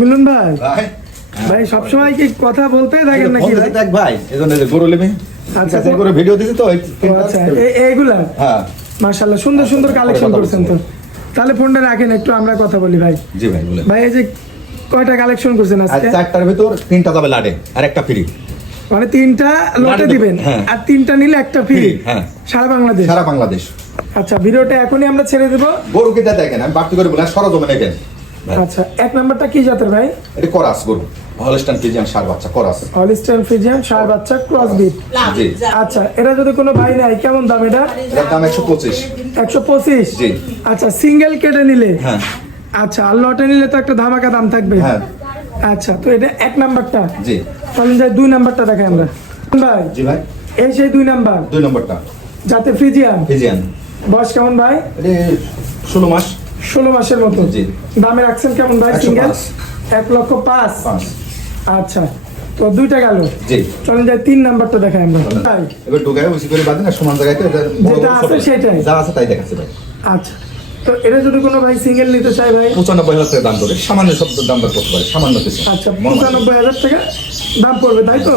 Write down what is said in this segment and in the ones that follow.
মিলন ভাই ভাই সবসময় কি কথা বলতেই থাকেন নাকি দেখ ভাই এজন্য গরু নেবে। আচ্ছা গরু ভিডিও দিছি তো আচ্ছা এইগুলা হ্যাঁ মাশাআল্লাহ সুন্দর সুন্দর কালেকশন করছেন তো। তাহলে ফোনটা রাখেন একটু আমরা কথা বলি ভাই। জি ভাই বলেন ভাই এই যে কয়টা কালেকশন করছেন আজকে? চারটার ভিতর তিনটা যাবে লাডে আর একটা ফ্রি। মানে তিনটা লটে দিবেন আর তিনটা নিলে একটা ফ্রি। হ্যাঁ সারা বাংলাদেশ। সারা বাংলাদেশ। আচ্ছা ভিডিওটা এখনই আমরা ছেড়ে দেব। গরু কিটা দেখেন আমি বাড়তি করে বলি সরজমে দেখেন। আচ্ছা এক নাম্বারটা কি জাতের ভাই? এটা করাস গরু হলস্টাইন ফ্রিজিয়ান ষাঁড় বাচ্চা করাস। হলস্টাইন ফ্রিজিয়ান ষাঁড় বাচ্চা ক্রস বিট। জি আচ্ছা এটা যদি কোনো ভাই নাই কেমন দাম এটা? এর দাম 125। 125 জি। আচ্ছা সিঙ্গেল কেটে নিলে? হ্যাঁ। আচ্ছা আর লটে নিলে তো একটা ধামাকা দাম থাকবে। হ্যাঁ। আচ্ছা তো এটা এক নাম্বারটা। জি। তাহলে যাই দুই নাম্বারটা দেখাই আমরা। ভাই জি ভাই এই সেই দুই নাম্বার। দুই নম্বরটা যাতে ফ্রিজিয়ান। ফ্রিজিয়ান বয়স কেমন ভাই? এটা 16 মাস। 16 মাসের মতো। জি। দামে রাখছেন কেমন ভাই সিঙ্গেল? 1,05,000। আচ্ছা তো দুইটা গেল। জি। চলেন যাই তিন নাম্বারটা দেখাই আমরা। ভাই এবার ঢোকায় বেশি করে বাঁধেন আর সমান জায়গাতে যেটা আছে সেটাই। যা আছে তাই দেখাচ্ছে ভাই। আচ্ছা তো এটা যদি কোনো ভাই সিঙ্গেল নিতে চাই ভাই? 95,000 টাকা দাম করে সামান্য সব দাম দর করতে পারে সামান্য কিছু। আচ্ছা 95,000 টাকা দাম পড়বে তাই তো?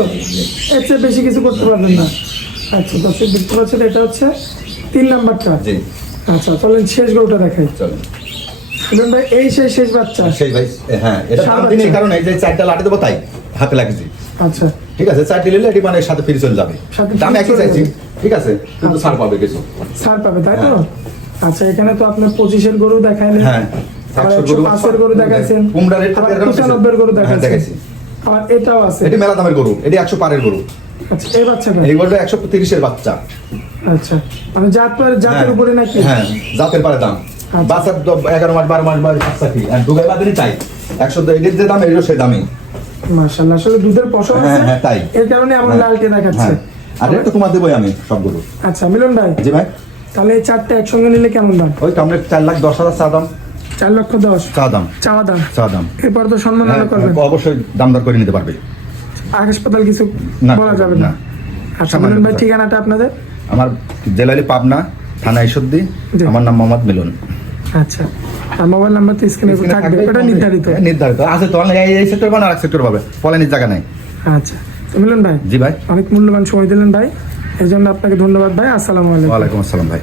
এর চেয়ে বেশি কিছু করতে পারবেন না। আচ্ছা দর্শক দেখতে পাচ্ছেন এটা হচ্ছে তিন নাম্বারটা। জি। আচ্ছা চলেন শেষ গরুটা দেখাই। চলেন ভাই এই শেষ বাচ্চা। সেই ভাই হ্যাঁ এটা দাম দিনের কারণে এই যে চারটা লাটে দেবো তাই হাতে লাগিয়েছি। আচ্ছা ঠিক আছে চারটি নিলে এটি মানে সাথে ফিরে চলে যাবে। দাম একই চাইছি ঠিক আছে কিন্তু ছাড় পাবে কিছু। ছাড় পাবে তাই তো? আচ্ছা এখানে তো আপনার 25-এর গরু দেখাইলেন। হ্যাঁ 105-এর গরু দেখাইছেন। কুমড়া রেট 95-এর গরু দেখাইছেন। দেখাইছি। আর এটাও আছে। এটি মেলা দামের গরু এটি 100 পারের গরু। আচ্ছা এই বাচ্চাটা? এই গরুটা 130-এর বাচ্চা। আচ্ছা মানে জাতের উপরে নাকি? হ্যাঁ জাতের পারে দাম। বাচ্চা 11 মাস 12 মাস বয়স বাচ্চা কি আর দুগাই বাদে চাই 100 এর যে দাম এরও সেই দামই। মাশাআল্লাহ আসলে দুধের পশম আছে। হ্যাঁ তাই এর কারণে এমন লালকে দেখাচ্ছে। আর এটা তো তোমার দেবই আমি সবগুলো। আচ্ছা মিলন ভাই। জি ভাই তাহলে এই চারটে একসঙ্গে নিলে কেমন দাম? ওই তো আমরা 4,10,000 চা দাম। 4,10,000 চাওয়া দাম। চা দাম এরপর তো সম্মান আলো করবেন। অবশ্যই দাম দর করে নিতে পারবে। হাসপাতাল কিছু বলা যাবে না। আচ্ছা মিলন ভাই ঠিকানাটা আপনাদের? আমার জেলালি পাবনা থানা ঈশ্বরদী। আমার নাম মোহাম্মদ মিলন। আচ্ছা আর মোবাইল নাম্বার তো স্ক্রিনে থাকবে ওটা নির্ধারিত আছে তো এই সেক্টর বানা আর সেক্টর পাবে পলানির জায়গা নাই। আচ্ছা তো মিলন ভাই জি ভাই অনেক মূল্যবান সময় দিলেন ভাই এর জন্য আপনাকে ধন্যবাদ ভাই। আসসালামু আলাইকুম। ওয়ালাইকুম আসসালাম ভাই।